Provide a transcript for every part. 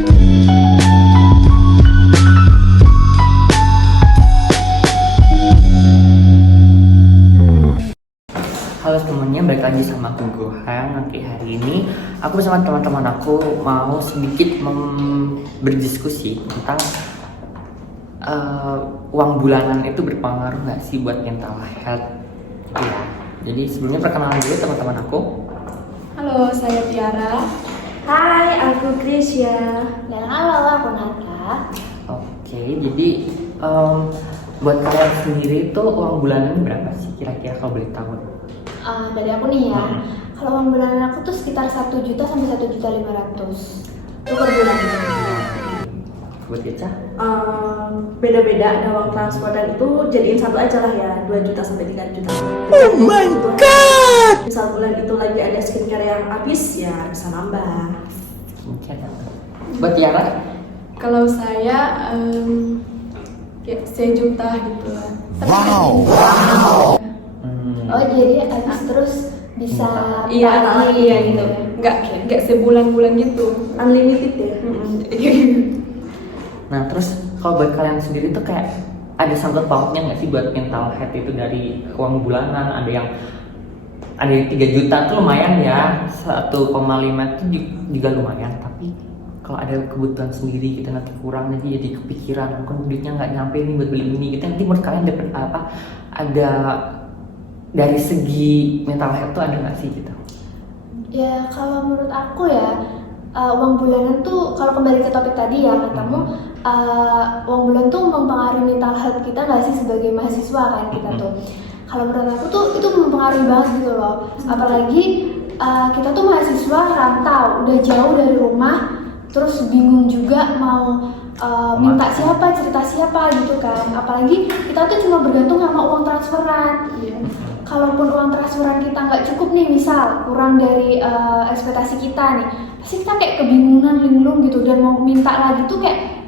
Halo semuanya, balik lagi sama aku Gohan. Nanti hari ini aku bersama teman-teman aku mau sedikit berdiskusi tentang uang bulanan itu berpengaruh nggak sih buat mental health? Ya, jadi sebelumnya perkenalan dulu teman-teman aku. Halo, saya Tiara. Hai, aku Krisya. Dan halo, aku Nata. Oke, jadi buat kalian sendiri tuh uang bulanan berapa sih kira-kira kalau boleh tahu? Dari aku nih ya, kalau uang bulanan aku tuh sekitar 1 juta sampai 1.500.000 itu per bulan. Buat Eca? Beda-beda, ada uang transportan itu jadiin satu aja lah ya, 2 juta sampai 3 juta. Oh my god! Misal bulan itu lagi ada skincare yang habis, ya bisa nambah. Buat Tiara? Kalau saya kayak 1 juta gitu lah. Oh jadi habis terus bisa Iya gitu. Enggak sebulan-bulan gitu. Unlimited ya. Nah terus kalau buat kalian sendiri tuh kayak ada sangkut pautnya nggak sih buat mental health itu dari uang bulanan? Ada yang 3 juta tuh lumayan ya, 1,5 itu juga lumayan. Tapi kalau ada kebutuhan sendiri kita nanti kurang nanti jadi kepikiran, kan duitnya nggak nyampe nih buat beli ini. Kita nanti menurut kalian dapat apa? Ada dari segi mental health tuh ada nggak sih gitu? ya kalau menurut aku ya uang bulanan tuh kalau kembali ke topik tadi ya katamu uang bulan tuh mempengaruhi mental health kita nggak sih sebagai mahasiswa kan kita tuh. Kalau menurut aku tuh itu mempengaruhi banget gitu loh, apalagi kita tuh mahasiswa rantau udah jauh dari rumah terus bingung juga mau minta siapa, cerita siapa gitu kan, apalagi kita tuh cuma bergantung sama uang transferan. Kalaupun uang transferan kita nggak cukup nih, misal kurang dari ekspektasi kita nih, pasti kita kayak kebingungan, linglung gitu, dan mau minta lagi tuh kayak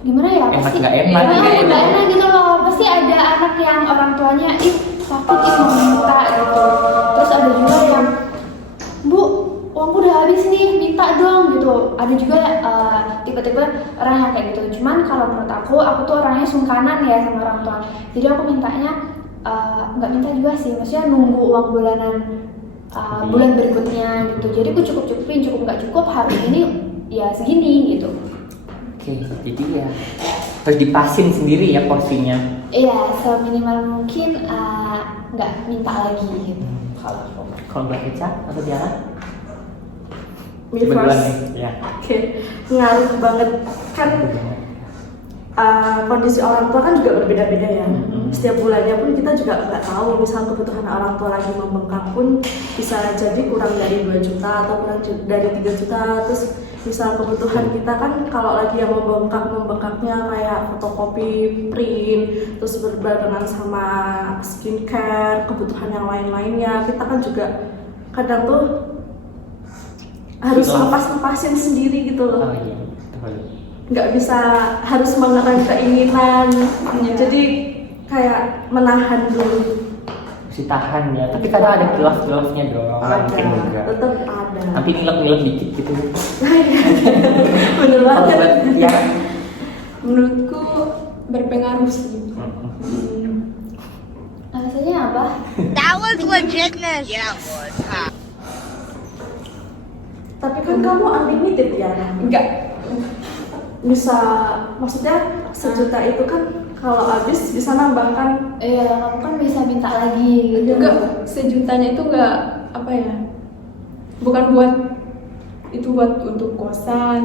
gimana ya, pasti nggak enak gitu loh. Pasti ada anak yang orang tuanya takut mau minta gitu, terus ada juga yang bu uangku udah habis nih, minta dong gitu. Ada juga tipe-tipe orang yang kayak gitu. Cuman kalau menurut aku tuh orangnya sungkanan ya sama orang tua. Jadi aku mintanya nggak minta juga sih, maksudnya nunggu uang bulanan bulan berikutnya gitu. Jadi aku cukup-cukupin, cukup nggak cukup hari ini ya segini gitu. Oke, jadi ya harus dipasin sendiri ya porsinya. Iya, seminimal mungkin nggak minta lagi gitu. Kalau Mbak Eca atau Tiara? Me Coba duluan first. nih, ya. Oke, ngaruh banget kan. Kondisi orang tua kan juga berbeda-beda ya. Setiap bulannya pun kita juga nggak tahu, misal kebutuhan orang tua lagi membengkak pun bisa jadi kurang dari 2 juta atau kurang dari 3 juta. Terus misal kebutuhan kita kan kalau lagi yang membengkaknya kayak fotokopi, print, terus berbarengan sama skincare, kebutuhan yang lain-lainnya, kita kan juga kadang tuh harus lepas-lepasin sendiri gitu loh. Oh iya, betul. Nggak bisa harus mengerem keinginan, jadi kayak menahan dulu. Mesti tahan ya, tapi kadang ada kilaf-kilafnya dong. Mungkin juga. Tetap ada. Tapi nilep-nilep dikit gitu. Bener Kalau banget. buat Tiara? Menurutku berpengaruh sih. Alasannya apa? That was legitness. Yeah, it was. Tapi kan kamu unlimited ya, Enggak. bisa maksudnya 1 juta itu kan kalau habis bisa nambah kan. Iya, kamu kan bisa minta lagi gitu. Enggak, 1 jutanya itu enggak apa ya? Bukan buat untuk kosan.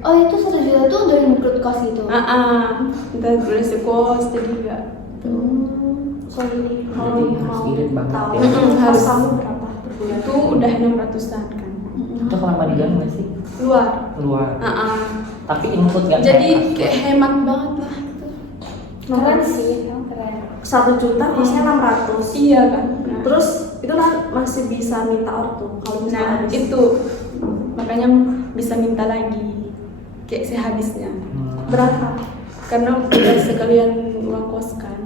Oh itu 1 juta tuh dari menurut kos gitu? Kita boleh sekos jadi enggak. Sorry, kalau Jadi harus mau irit banget tahu ya. harus kamu berapa per bulan? Itu udah 600-an kan. Itu kamar mandi dalam nggak sih? Luar. Luar. Tapi include nggak? Jadi kayak hemat banget lah gitu. Keren sih, keren. 1 juta kosnya 600. Iya kan. Terus itu masih bisa minta ortu kalau misalnya habis. Itu makanya bisa minta lagi kayak sehabisnya. Berapa? Karena udah sekalian uang kos kan.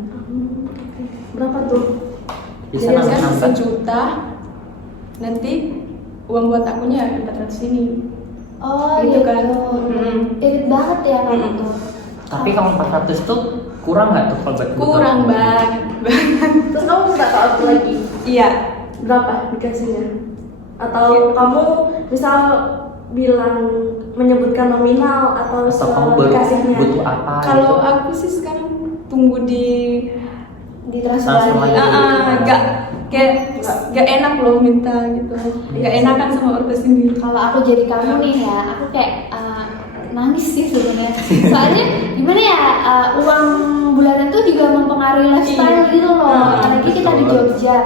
Berapa tuh? Bisa Jadi kan nambah. 1 juta, nanti uang buat akunya 400 ini. Oh Gitu gitu. kan. irit banget ya kan itu. Tapi kalau 400 tuh kurang nggak tuh kalau buat kebutuhan? Kurang banget. Terus kamu minta ke aku lagi. Iya. Berapa dikasihnya? Atau kamu misal bilang menyebutkan nominal atau Atau kamu dikasihnya? butuh apa? Kalau gitu? aku sih sekarang tunggu di Di transfer Transfer lagi. lagi. gak enak loh minta gitu. Gak enakan sama ortu sendiri. Kalau aku jadi kamu nih ya, aku kayak nangis sih sebenarnya. Soalnya gimana ya, uang bulanan tuh juga mempengaruhi lifestyle gitu loh. Apalagi kita di Jogja.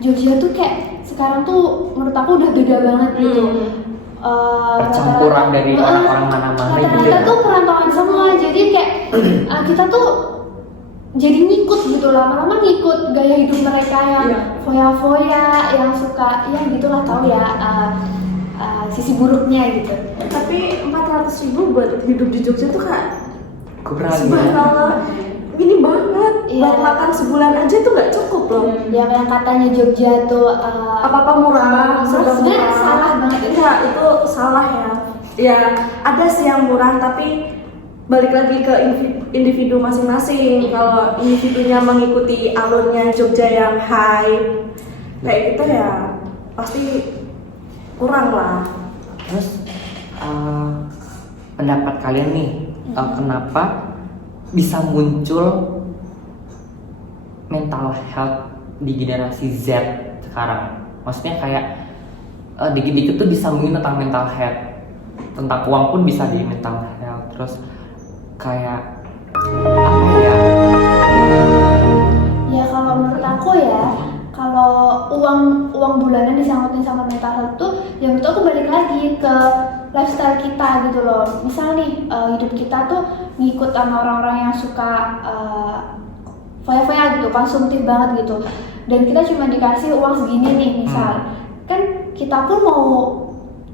Jogja tuh kayak sekarang tuh menurut aku udah beda banget gitu. Percampuran dari orang-orang mana-mana gitu Rata-rata ya. tuh perantauan semua, jadi kayak kita tuh jadi ngikut gitu, lama-lama ngikut gaya hidup mereka yang foya-foya, yang suka ya gitulah, tahu ya sisi buruknya gitu. Tapi 400.000 buat hidup di Jogja tuh kak Kurang ya. subhanallah ini banget. Iya. Buat makan sebulan aja tuh nggak cukup loh. Yang katanya Jogja tuh Apa-apa murah, serba sebenarnya murah. salah banget. Enggak, itu salah ya. Ya ada sih yang murah tapi balik lagi ke individu masing-masing. Kalau individunya mengikuti alurnya Jogja yang high kayak gitu ya pasti kurang lah. Terus pendapat kalian nih, kenapa bisa muncul mental health di generasi Z sekarang? Maksudnya kayak dikit-dikit tuh bisa mungkin tentang mental health, tentang uang pun bisa di mental health. Terus kayak apa ya? Ya kalau menurut aku ya, kalau uang bulanan disangkutin sama mental health tuh, yang itu aku balik lagi ke lifestyle kita gitu loh. Misal nih hidup kita tuh ngikut sama orang-orang yang suka foya-foya gitu, konsumtif banget gitu. Dan kita cuma dikasih uang segini nih, misal kan kita pun mau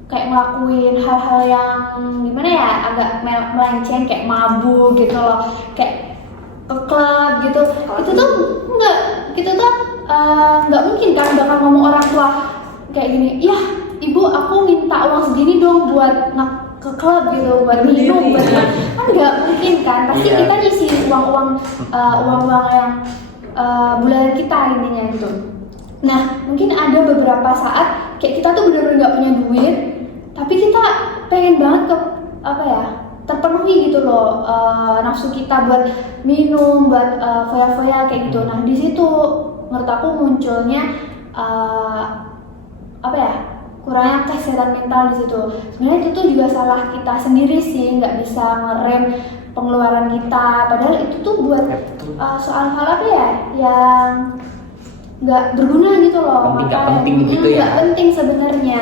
kayak ngelakuin hal-hal yang gimana ya, agak melenceng kayak mabuk gitu loh, kayak ke klub gitu. Itu tuh enggak, kita tuh nggak mungkin kan bakal ngomong orang tua kayak gini, ya ibu aku minta uang segini dong buat ke klub gitu, buat minum, buat kan nggak mungkin kan. Pasti Iya. kita ngisi uang yang bulanan kita intinya gitu. Nah mungkin ada beberapa saat kayak kita tuh benar-benar nggak punya duit, tapi kita pengen banget ke apa ya, terpenuhi gitu loh nafsu kita buat minum, buat foya-foya kayak gitu. Nah di situ menurut aku munculnya apa ya, kurangnya kesehatan mental di situ. Sebenarnya itu tuh juga salah kita sendiri sih, nggak bisa ngerem pengeluaran kita. Padahal itu tuh buat soal hal apa ya, yang nggak berguna gitu loh. Nggak penting gitu ya. Nggak penting sebenarnya.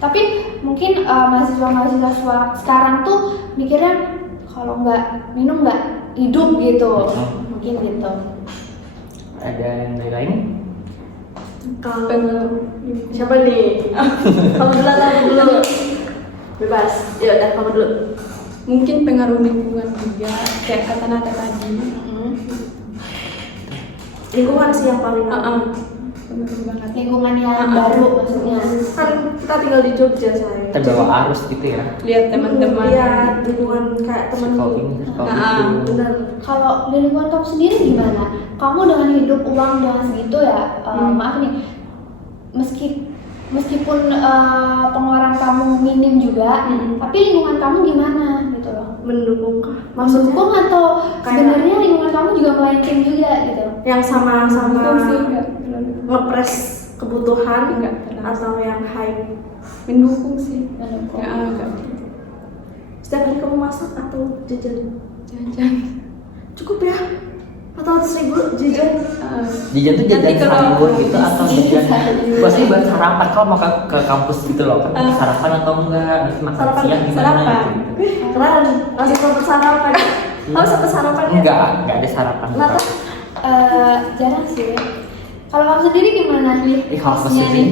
Tapi mungkin mahasiswa sekarang tuh mikirnya kalau nggak minum nggak hidup gitu. Mungkin gitu. Ada yang lain? Kalau siapa nih? Kamu dulu atau aku dulu? Bebas. Ya udah kamu dulu. Mungkin pengaruh lingkungan juga, kayak kata Nata tadi. Lingkungan sih yang paling Pengaruh banget. Lingkungan yang baru maksudnya. kan kita tinggal di Jogja saya. Terbawa arus gitu ya. Lihat teman-teman. Iya, lingkungan kayak temen Kalau ini, kalau itu. bener. Kalau di lingkungan kamu sendiri gimana? Kamu dengan hidup uang dengan segitu ya, maaf nih, meskipun pengeluaran kamu minim juga, tapi lingkungan kamu gimana gitu loh? Mendukung kah? Mendukung atau kayak- sebenarnya lingkungan kamu juga melenceng juga gitu? yang sama-sama Mendukung sih, enggak terlalu. ngepres kebutuhan Enggak terlalu. atau yang high? Mendukung sih. Mendukung. Ya, enggak. Setiap hari kamu masak atau jajan? Jajan. Cukup ya? 400.000 jajan? Jajan tuh jajan Nanti kalau- sahur gitu atau jajan pasti buat sarapan kalau mau ke kampus gitu loh kan sarapan atau enggak, nanti makan Sarapan, siang gimana sarapan. gitu. Wih, keren. Langsung sampai sarapan. Kamu sampai sarapan ya? Enggak ada sarapan. Kenapa? Jarang sih. Kalau kamu sendiri gimana nih? Kalau aku Kosnya sendiri,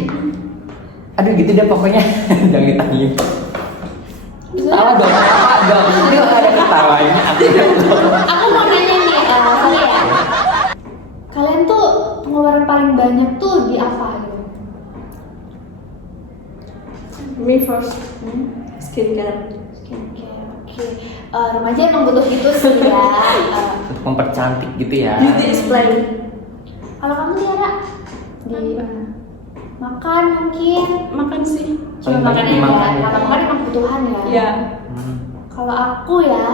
aduh gitu deh pokoknya. Jangan ditanyain. Tawa dong, apa dong? Ini nggak ada ketawanya. Aku mau nanya nih, soalnya ya, kalian tuh pengeluaran paling banyak tuh di apa gitu? Me first. Skincare. Skincare, oke. Oke, remaja emang butuh gitu sih ya. Untuk mempercantik gitu ya. Beauty explain. Kalau kamu Tiara di makan mungkin Makan sih. cuma Paling makan banyak aja. dimakan ya. Kalau makan emang kebutuhan ya. Ya. Kalau aku ya,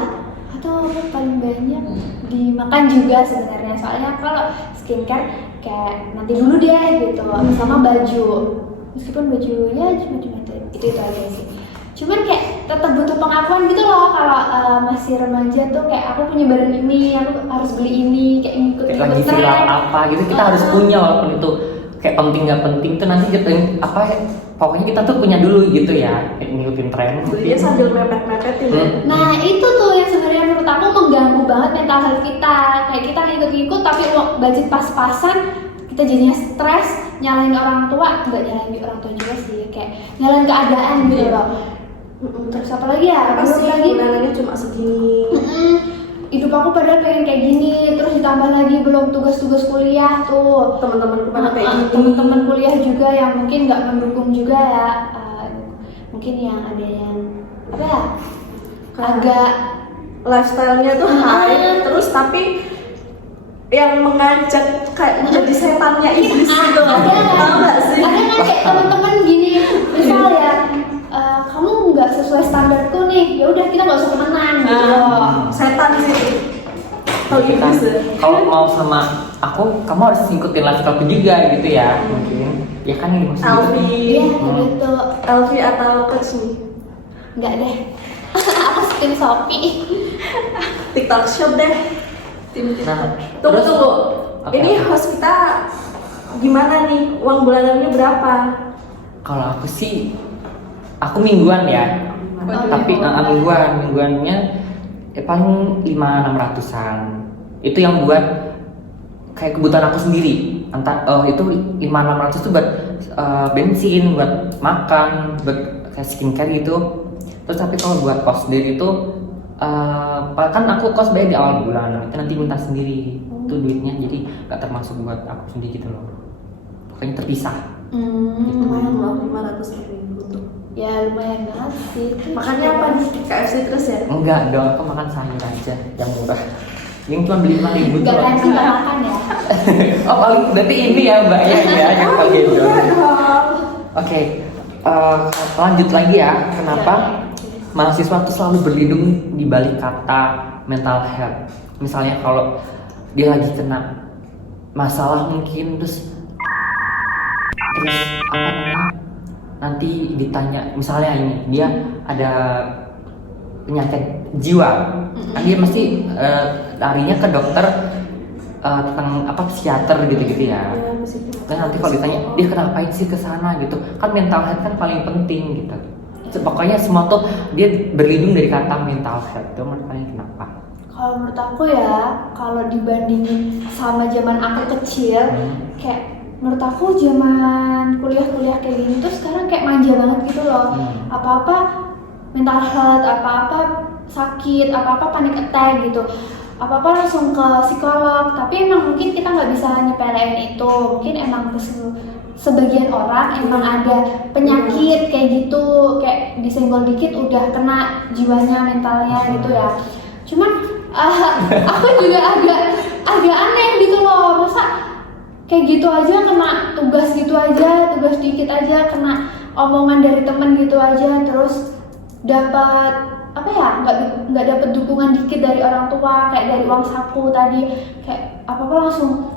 atau aku paling banyak dimakan juga sebenarnya. Soalnya kalau skincare kayak nanti dulu deh gitu, sama baju. Meskipun bajunya cuma itu aja sih. Cuman kayak tetap butuh pengakuan gitu loh kalau masih remaja tuh kayak aku punya barang ini, aku harus beli ini, kayak Kayak lagi ngikut-ngikut viral tren. apa gitu kita harus punya, walaupun itu kayak penting nggak penting tuh nanti kita apa ya, pokoknya kita tuh punya dulu gitu ya, kayak ngikutin tren. Belinya sambil mepet-mepetin ya. Nah itu tuh yang sebenarnya menurut aku mengganggu banget mental health kita. Kayak kita ngikut-ngikut tapi uang budget pas-pasan, kita jadinya stres, nyalain orang tua, nggak nyalain orang tua juga sih, kayak nyalain keadaan gitu loh. Terus apa lagi ya? Pasti Belum lagi bulanannya cuma segini. hidup aku padahal pengen kayak gini, terus ditambah lagi belum tugas-tugas kuliah tuh. Teman-teman pada kayak gini. Teman-teman kuliah juga yang mungkin nggak mendukung juga ya. Mungkin yang ada yang apa ya? Agak Lifestyle-nya tuh high, terus tapi yang mengajak kayak menjadi setannya iblis gitu. Tahu nggak sih? ada kan kayak teman-teman gini, misal ya kamu nggak sesuai standarku nih, ya udah kita nggak usah temenan gitu loh. Setan sih. Tahu Kita iblis ya? kalau mau sama aku, kamu harus ngikutin lifestyle juga gitu ya, mungkin ya kan ini maksudnya gitu. Iya gitu. Elvi atau Coach nih? Nggak deh. Aku tim Shopee. TikTok Shop deh. Nah, Tunggu. Oke, Ini oke. host kita gimana nih? Uang bulanannya berapa? Kalau aku sih, aku mingguan ya, tapi mingguannya paling 500-600an. Itu yang buat kayak kebutuhan aku sendiri. Itu 500-600 tuh buat bensin, buat makan, buat kayak skincare gitu. Terus tapi kalau buat kos sendiri itu kan aku kos bayar di awal bulan, itu nanti minta sendiri itu duitnya, jadi nggak termasuk buat aku sendiri gitu loh. Pokoknya terpisah. Lumayan loh, 500 per minggu tuh. Ya lumayan banget sih. Makannya apa nih? KFC terus ya? Enggak dong, aku makan sayur aja yang murah. Yang cuma beli 5.000 Gak tuh. fancy gak makan ya. Oh paling berarti ini ya mbak ya yang pakai itu. Oke, lanjut lagi ya. Kenapa mahasiswa tuh selalu berlindung di balik kata mental health? Misalnya kalau dia lagi kena masalah mungkin terus apa namanya? Nanti ditanya, misalnya ini dia ada penyakit jiwa, kan dia mesti larinya ke dokter tentang apa psikiater gitu-gitu ya. Dan nanti kalau ditanya dia kenapain sih ke sana gitu, kan mental health kan paling penting gitu. Pokoknya semua tuh dia berlindung dari kata mental health. Itu menurut kalian kenapa? Kalau menurut aku ya, kalau dibandingin sama zaman aku kecil, kayak menurut aku zaman kuliah-kuliah kayak gini tuh sekarang kayak manja banget gitu loh. Apa-apa mental health, apa-apa sakit, apa-apa panic attack gitu, apa-apa langsung ke psikolog. Tapi emang mungkin kita nggak bisa nyepelein itu. Mungkin emang sebagian orang emang ada penyakit kayak gitu, kayak disenggol dikit udah kena jiwanya, mentalnya gitu ya. Cuman aku juga agak aneh gitu loh, masa kayak gitu aja kena tugas gitu aja, tugas dikit aja kena omongan dari temen gitu aja, terus dapat apa ya, nggak dapat dukungan dikit dari orang tua, kayak dari uang saku tadi, kayak apa langsung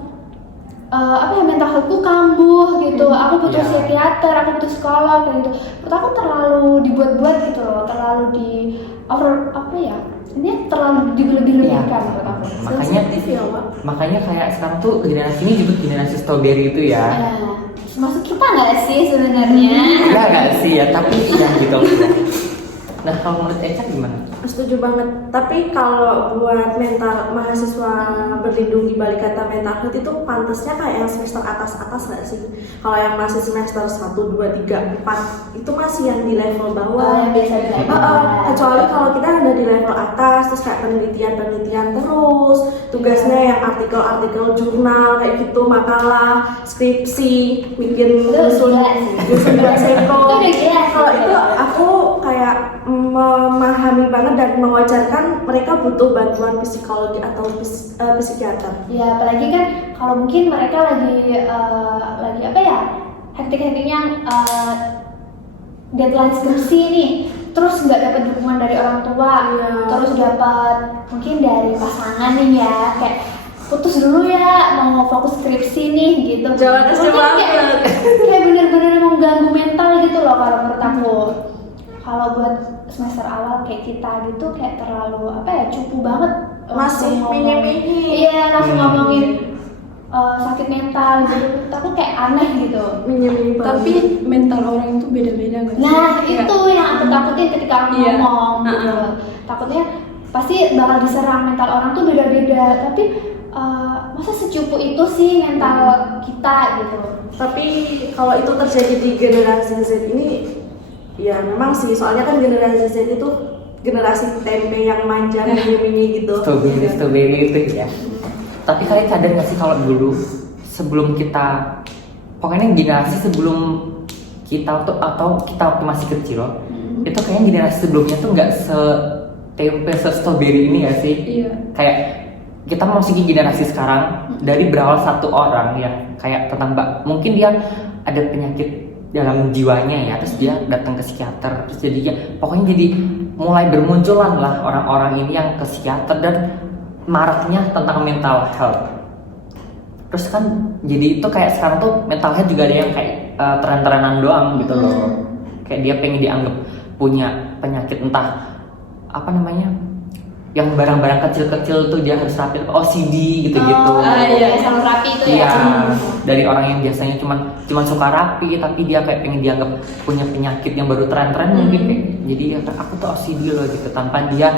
apa ya, mental healthku kambuh gitu. Aku butuh psikiater, aku butuh psikolog kayak gitu. Menurut aku terlalu dibuat-buat gitu loh, terlalu di over apa ya, ini terlalu dilebih-lebihkan menurut aku. Makanya kayak sekarang tuh generasi ini disebut generasi strawberry itu ya. Maksud kita nggak sih sebenarnya? Enggak sih ya, tapi ya gitu. Nah kalau menurut Eca gimana? Setuju banget. Tapi kalau buat mental mahasiswa berlindung di balik kata mental health itu pantasnya kayak yang semester atas nggak sih? Kalau yang masih semester 1, 2, 3, 4 itu masih yang di level bawah. Yang biasa di level. Kecuali kalau kita ada di level atas, terus kayak penelitian terus, tugasnya yang artikel-artikel jurnal kayak gitu, makalah, skripsi, bikin Itu surat gila sih. seko. Itu udah gila sih. Kalau itu aku kayak memahami banget dan mewajarkan mereka butuh bantuan psikologi atau psikiater. Ya apalagi kan kalau mungkin mereka lagi apa ya, hektik-hektiknya deadline skripsi nih, terus nggak dapat dukungan dari orang tua, Iya. terus dapat mungkin dari pasangan nih ya, kayak putus dulu ya, mau fokus skripsi nih gitu. Jangan SD Mungkin banget. kayak bener-bener mengganggu mental gitu loh kalau menurut aku. Kalau buat semester awal kayak kita gitu kayak terlalu apa ya, cupu banget. Masih langsung ngomong. mini-mini. Iya, langsung ngomongin sakit mental gitu. Aku kayak aneh gitu. Mini-mini banget. Tapi mental orang itu beda-beda nggak sih? Nah, Iya. itu yang aku takutin ketika aku Iya. ngomong gitu. Takutnya pasti bakal diserang mental orang tuh beda-beda. Tapi masa secupu itu sih mental kita gitu. Tapi kalau itu terjadi di generasi Z ini, ya memang sih, soalnya kan generasi Z itu generasi tempe yang manja mini-mini gitu. Strawberry itu ya. Tapi kalian sadar nggak sih kalau dulu sebelum kita, pokoknya generasi sebelum kita atau kita waktu masih kecil, itu kayaknya generasi sebelumnya tuh nggak tempe strawberry ini ya sih. Iya. Kayak kita memasuki generasi sekarang dari berawal satu orang yang kayak tentang mungkin dia ada penyakit dalam jiwanya ya, terus dia datang ke psikiater, terus jadi pokoknya jadi mulai bermunculan lah orang-orang ini yang ke psikiater dan maraknya tentang mental health. Terus kan jadi itu kayak sekarang tuh mental health juga ada yang kayak tren-trenan doang gitu loh. Kayak dia pengen dianggap punya penyakit entah apa namanya, yang barang-barang kecil-kecil tuh dia harus rapi, OCD gitu-gitu. Iya, selalu rapi itu ya. Iya, dari orang yang biasanya cuma suka rapi, tapi dia kayak pengen dianggap punya penyakit yang baru tren-tren mungkin kayak. Jadi ya aku tuh OCD loh gitu, tanpa dia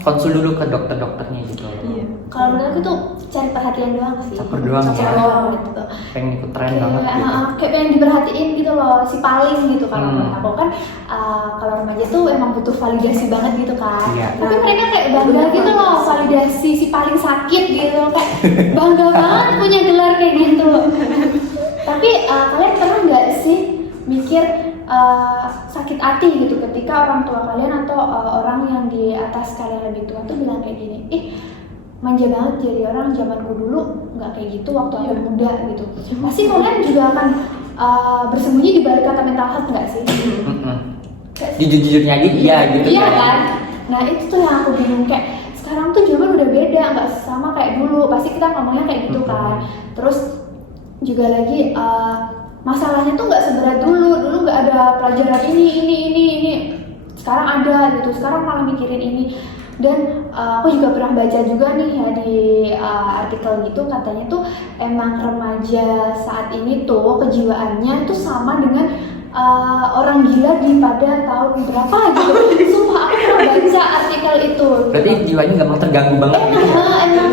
konsul dulu ke dokter-dokternya gitu loh. Iya. Kalau menurut aku tuh cari perhatian doang sih. Caper doang ya. Caper doang gitu. Pengen ikut tren Kayak, banget gitu. kayak pengen diperhatiin gitu loh, si paling gitu kalau Hmm. menurut aku kan. Kalau remaja tuh emang butuh validasi banget gitu kan. Iya. Tapi mereka kayak bangga gitu loh, validasi si paling sakit gitu, kayak bangga banget punya gelar kayak gitu. Tapi kalian pernah nggak sih mikir sakit hati gitu ketika orang tua kalian atau orang yang di atas kalian lebih tua tuh bilang kayak gini, manja banget jadi orang, zamanku dulu nggak kayak gitu waktu aku muda gitu. Pasti kalian juga akan bersembunyi di balik kata mental health nggak sih? Jujur-jujurnya aja iya gitu Iya kan? Nah itu tuh yang aku bingung, kayak sekarang tuh zaman udah beda, nggak sama kayak dulu. Pasti kita ngomongnya kayak gitu kan. Terus juga lagi masalahnya tuh nggak seberat dulu. Dulu nggak ada pelajaran ini. Sekarang ada gitu. Sekarang malah mikirin ini. Dan aku juga pernah baca juga nih ya di artikel gitu, katanya tuh emang remaja saat ini tuh kejiwaannya tuh sama dengan orang gila di pada tahun berapa gitu. Sumpah aku pernah baca artikel itu. Berarti jiwanya gampang terganggu banget gitu ya. Emang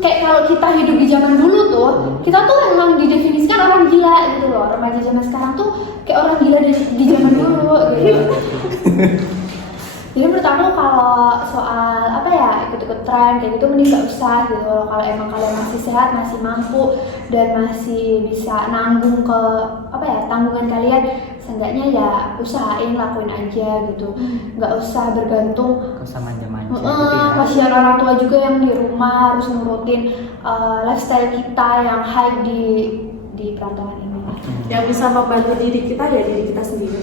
kayak kalau kita hidup di zaman dulu tuh, kita tuh emang didefinisikan orang gila gitu loh. Remaja zaman sekarang tuh kayak orang gila di zaman dulu gitu. Jadi menurut aku kalau soal apa ya, ikut-ikut tren kayak gitu mending gak usah gitu loh. Kalau emang kalian masih sehat, masih mampu dan masih bisa nanggung ke apa ya, tanggungan kalian, seenggaknya ya usahain, lakuin aja gitu. Gak usah bergantung. Gak usah manja-manja gitu ya. Kasihan orang tua juga yang di rumah harus nurutin lifestyle kita yang high di perantauan ini. Yang bisa membantu diri kita ya diri kita sendiri.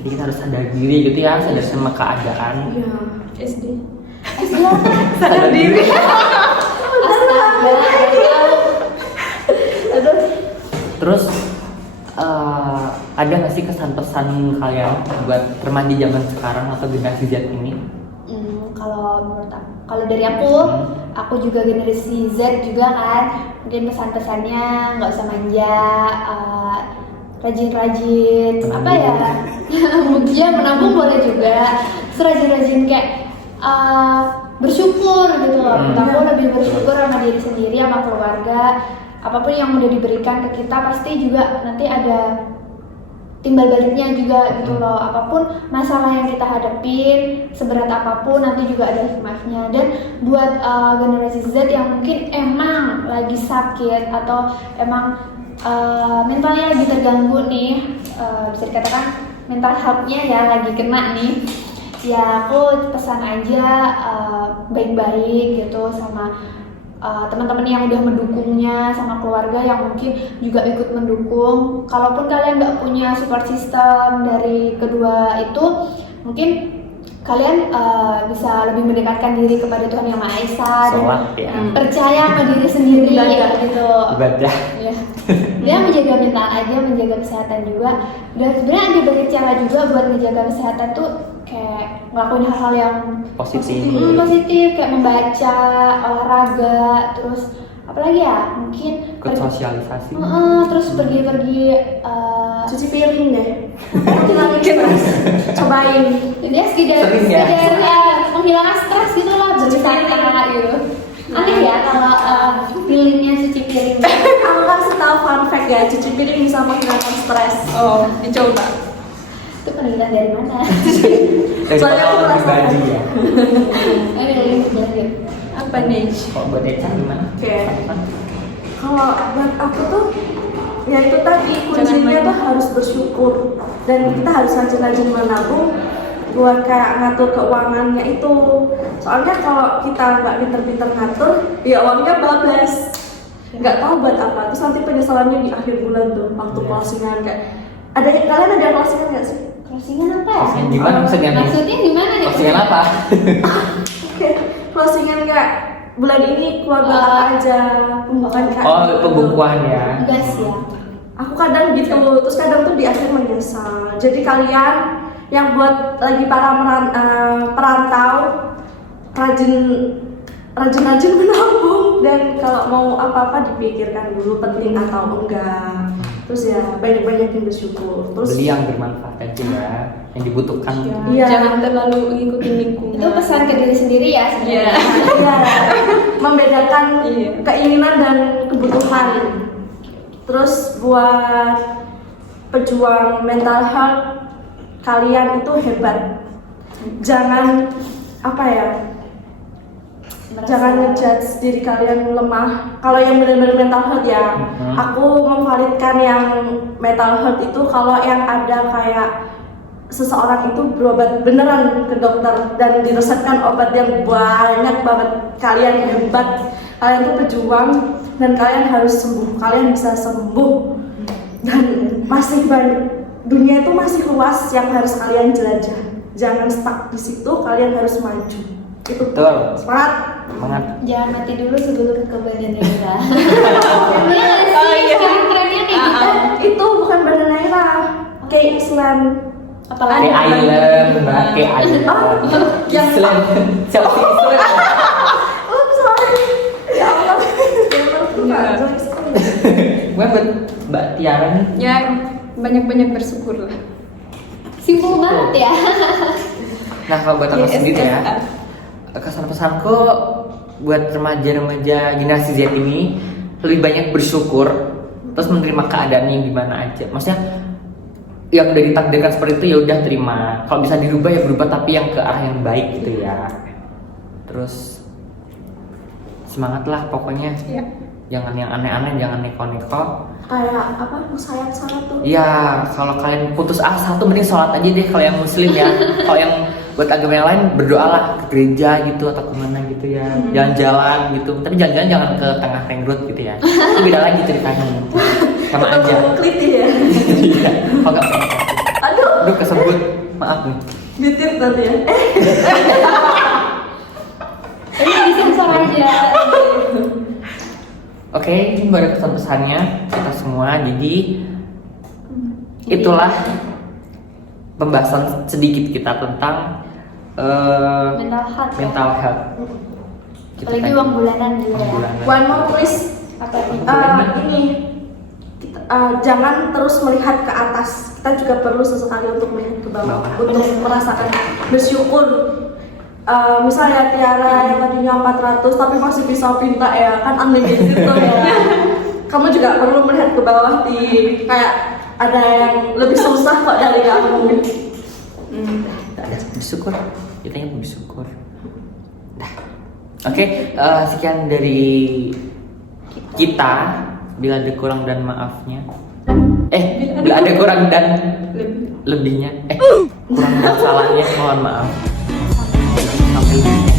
Jadi kita harus sadar diri gitu ya, sadar sama keadaan. Iya. SD. Sadar diri. Terus ada nggak sih kesan-pesan kalian buat remaja zaman sekarang atau generasi Z ini? Kalau menurut aku, kalau dari aku juga generasi Z juga kan, mungkin pesan-pesannya nggak usah manja, rajin-rajin, apa ya, ya menabung boleh juga, terus rajin-rajin kayak bersyukur gitu loh. Menurut aku lebih bersyukur sama diri sendiri, sama keluarga. Apapun yang udah diberikan ke kita pasti juga nanti ada timbal baliknya juga gitu loh. Apapun masalah yang kita hadapin, seberat apapun nanti juga ada hikmahnya. Dan buat generasi Z yang mungkin emang lagi sakit atau emang mentalnya lagi terganggu nih, bisa dikatakan mental health-nya ya lagi kena nih, ya aku pesan aja baik-baik gitu sama teman-teman yang udah mendukungnya, sama keluarga yang mungkin juga ikut mendukung. Kalaupun kalian nggak punya support system dari kedua itu, mungkin kalian bisa lebih mendekatkan diri kepada Tuhan Yang Maha Esa dan Sholat ya. percaya sama diri sendiri gitu. Ibadah. Ya. Dia menjaga mental aja, menjaga kesehatan juga. Dan sebenarnya ada banyak cara juga buat menjaga kesehatan tuh, kayak ngelakuin hal-hal yang Positif. positif, kayak membaca, olahraga, terus apalagi ya, mungkin Ikut sosialisasi. terus pergi-pergi Cuci piring deh. Aku lagi stres. Cobain. ya sekedar Sering ya? menghilangkan stres gitu lah, berwisata gitu. Aneh ya kalau feelingnya cuci piring. Aku kasih tahu fun fact ya, cuci piring bisa menghilangkan stres. Oh, dicoba. Itu penelitian dari mana? Dari Soalnya aku pengalaman merasa- pribadi ya. Dari Apa nih? Kalau buat Eca gimana? Oke. Kalau buat aku tuh, ya itu tadi kuncinya tuh harus bersyukur, dan kita harus rajin-rajin menabung buat kayak ngatur keuangannya itu. Soalnya kalau kita nggak pinter-pinter ngatur, ya uangnya bablas, nggak tahu buat apa. Terus nanti penyesalannya di akhir bulan tuh, waktu closingan kayak kalian ada closingan nggak sih? closingan apa ya? Closingan gimana maksudnya nih? Maksudnya gimana nih? Closingan apa? Closingan kayak bulan ini keluarga aja, pembukaan kayak Oh, gitu. pembukuan ya. Enggak sih ya. Aku kadang gitu, terus kadang tuh di akhir menyesal. Jadi kalian yang buat lagi para perantau, rajin menabung, dan kalau mau apa-apa dipikirkan dulu penting atau enggak. Terus ya banyak-banyakin bersyukur. Terus Beli yang bermanfaat aja ya, yang dibutuhkan. Iya. Jangan terlalu ngikutin lingkungan. Itu pesan ke diri sendiri ya sebenarnya. Iya, membedakan Iya. keinginan dan kebutuhan. Terus buat pejuang mental health, kalian itu hebat. Jangan apa ya? Jangan ngejudge diri kalian lemah. Kalau yang benar-benar mental health ya, aku memvalidkan yang mental health itu kalau yang ada kayak seseorang itu berobat beneran ke dokter dan diresepkan obat yang banyak banget. Kalian hebat, kalian tuh pejuang dan kalian harus sembuh. Kalian bisa sembuh dan masih banyak. Dunia itu masih luas yang harus kalian jelajah. Jangan stuck di situ, kalian harus maju. Itu Betul. semangat. Semangat. Jangan mati dulu sebelum ke badan Naira. Oh iya. Kerennya kayak gitu. Itu bukan Banda Naira, kayak Island. Apalagi Kayak island, mbak. Kayak island. yang Island. Siapa sih island? oh sorry, ya Allah, yang terbuka, sorry sekali. Gue buat Mbak Tiara nih. Ya, banyak-banyak bersyukur lah. simpel banget ya. Nah, kalau buat aku Yes, sendiri ya, yes. kesan-pesanku buat remaja-remaja generasi Z ini lebih banyak bersyukur, terus menerima keadaan yang gimana aja. Maksudnya yang udah ditakdirkan seperti itu ya udah terima. Kalau bisa dirubah ya berubah, tapi yang ke arah yang baik gitu ya. Terus semangat lah pokoknya. Ya. Jangan yang aneh-aneh, jangan neko-neko. Kayak apa, sayap-sayap tuh. Ya, kalau kalian putus asa tuh mending sholat aja deh kalau yang muslim ya. Kalau yang buat agama yang lain berdoalah ke gereja gitu atau kemana gitu ya. Jalan-jalan gitu. Tapi jalan-jalan jangan ke tengah ring road gitu ya. Itu beda lagi ceritanya. Sama aja. Ketemu kliti ya. Iya. Kalau nggak pengen. Aduh, Kesebut. Maaf nih. bitir nanti ya. Ini disensor aja. Oke, ini baru pesan-pesannya kita semua. Jadi itulah pembahasan sedikit kita tentang Mental health. ya. mental health. Kita Apalagi tadi- uang bulanan juga uang ya. bulanan. One more please. Apa nih? Ini jangan terus melihat ke atas. Kita juga perlu sesekali untuk melihat ke bawah, Bawah. untuk merasakan bersyukur. Misalnya Tiara yang tadinya 400 tapi masih bisa pinta ya, kan unlimited tuh ya. Kamu juga perlu melihat ke bawah kayak ada yang lebih susah kok dari kamu. Tak ada bersyukur, kita yang bersyukur. Dah. Oke, sekian dari kita. Bila ada kurang dan maafnya. Bila ada kurang dan Lebih. lebihnya kurang salahnya mohon maaf. Sampai lebihnya.